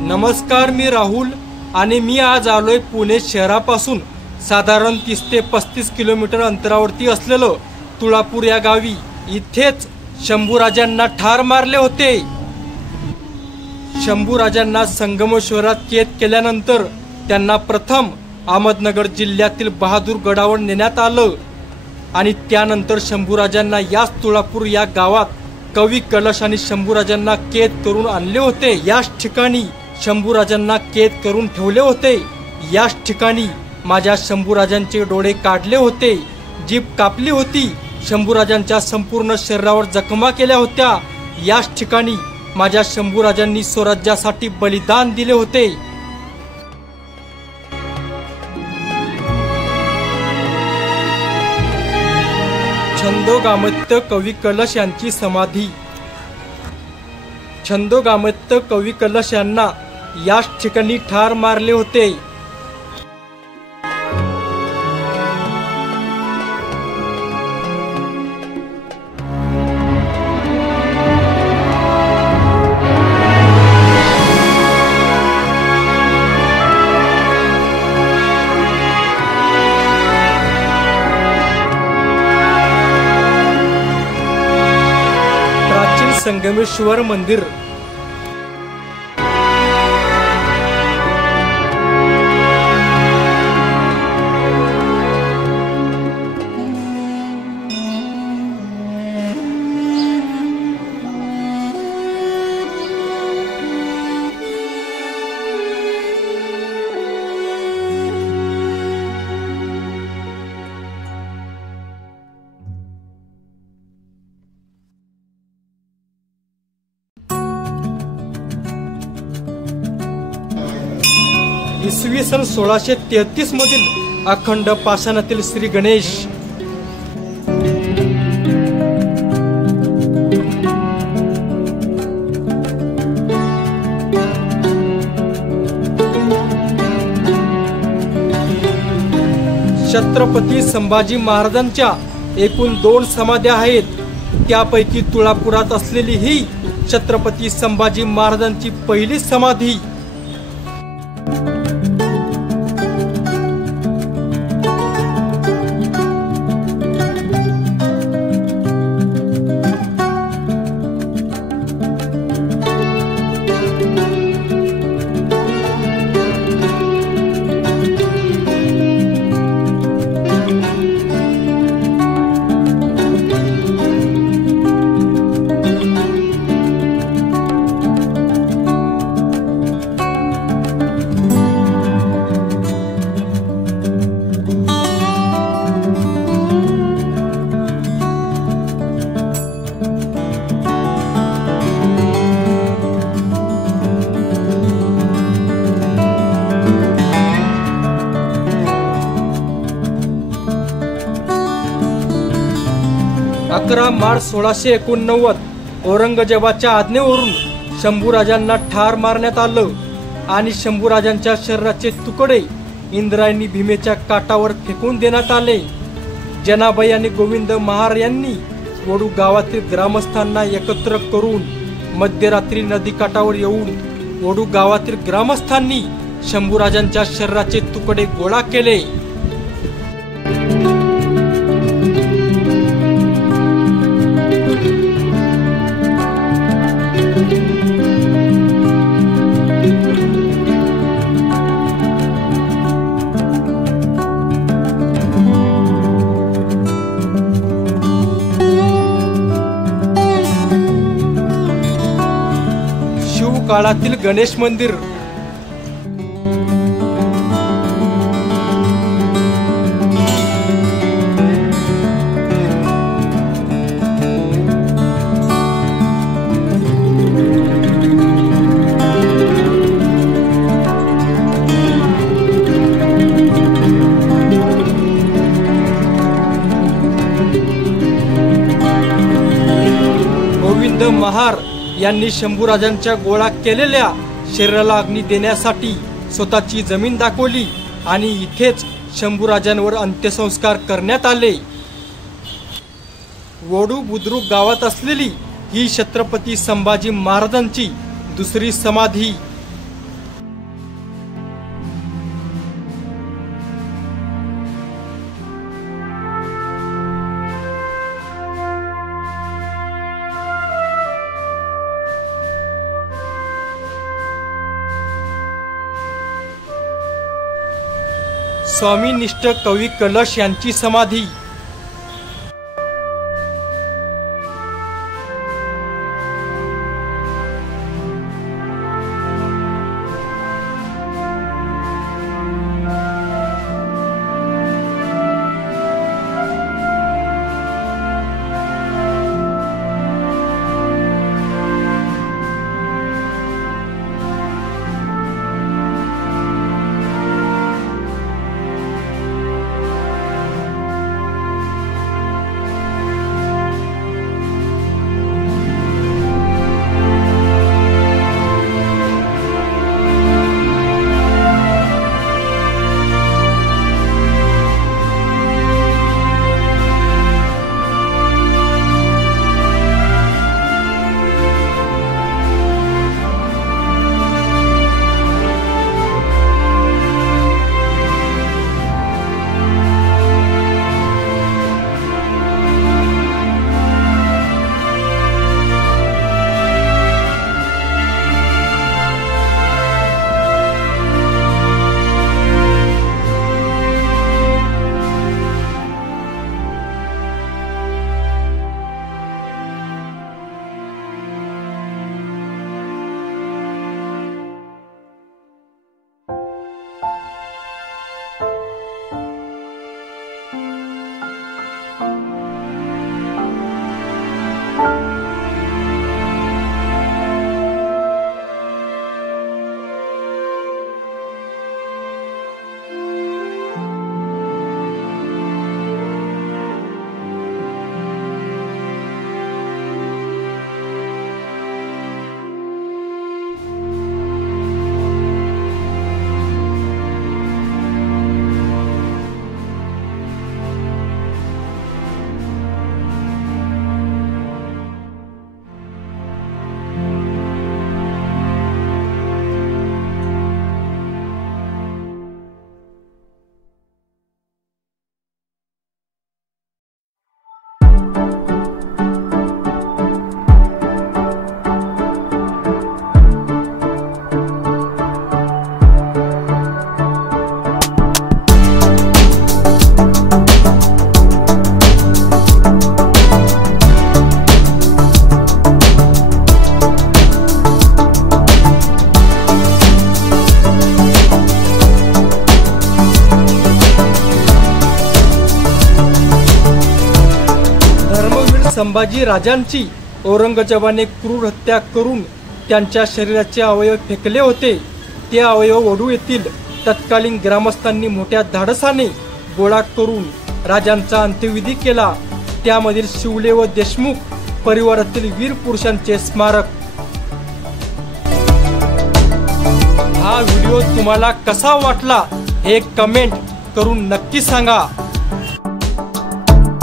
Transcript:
नमस्कार, मी राहुल आणि मी आज आलोय पुणे शहरापासून साधारण 30 ते 35 किलोमीटर अंतरावरती असलेलं तुळापूर या गावी. इथेच शंभूराजांना ठार मारले होते. शंभूराजांना संगमेश्वरात कैद केल्यानंतर त्यांना प्रथम अहमदनगर जिल्ह्यातील बहादूर गडावर नेण्यात आलं आणि त्यानंतर शंभूराजांना याच तुळापूर या गावात कवी कलश आणि शंभूराजांना कैद करून आणले होते. याच ठिकाणी शंभूराजांना कैद करून ठेवले होते. याच ठिकाणी माझ्या शंभूराजांचे डोळे काढले होते, जीभ कापली होती, शंभूराजांच्या संपूर्ण शरीरावर जखमा केल्या होत्या. याच ठिकाणी माझ्या शंभूराजांनी स्वराज्यासाठी बलिदान दिले होते. छंदोगामित्य कवी कलश यांची समाधी. छंदोगामित्य कवी कलश यांना याच ठिकाणी ठार मारले होते. प्राचीन संगमेश्वर मंदिर. इसवी सन 1633 मधील अखंड पाषाणातील श्री गणेश. छत्रपती संभाजी महाराजांच्या एकूण 2 समाध्या आहेत. त्यापैकी तुळापुरात असलेली ही छत्रपती संभाजी महाराजांची पहिली समाधी. मार्च 1689 औरंगजेबाच्या आज्ञेवरून शंभूराजांना ठार मारण्यात आलं आणि शंभूराजांच्या शरीराचे तुकडे इंद्रायणी भीमेच्या काठावर फेकून देण्यात आले. जनाबाई आणि गोविंद महार यांनी वडू गावातील ग्रामस्थांना एकत्र करून मध्यरात्री नदीकाठावर येऊन वडू गावातील ग्रामस्थांनी शंभूराजांच्या शरीराचे तुकडे गोळा केले. काळातील गणेश मंदिर. गोविंद महार यांनी शंभूराजांच्या गोळा केलेल्या शरीराला अग्नी देण्यासाठी स्वतःची जमीन दाखवली आणि इथेच शंभूराजांवर अंत्यसंस्कार करण्यात आले. वडू बुद्रुक गावात असलेली ही छत्रपती संभाजी महाराजांची दुसरी समाधी. स्वामीनिष्ठ कवी कलश यांची समाधी। संभाजी राजांची औरंगजेबाने क्रूर हत्या करून त्यांच्या शरीराचे अवयव फेकले होते। ते अवयव वडू येथील तत्कालीन ग्रामस्थांनी मोठ्या धाडसाने गोळा करून राजांचा अंत्यविधी केला। त्यामधील शिवले व देशमुख परिवारातील वीर पुरुषांचे स्मारक। हा व्हिडिओ तुम्हाला कसा वाटला हे कमेंट करून नक्की सांगा।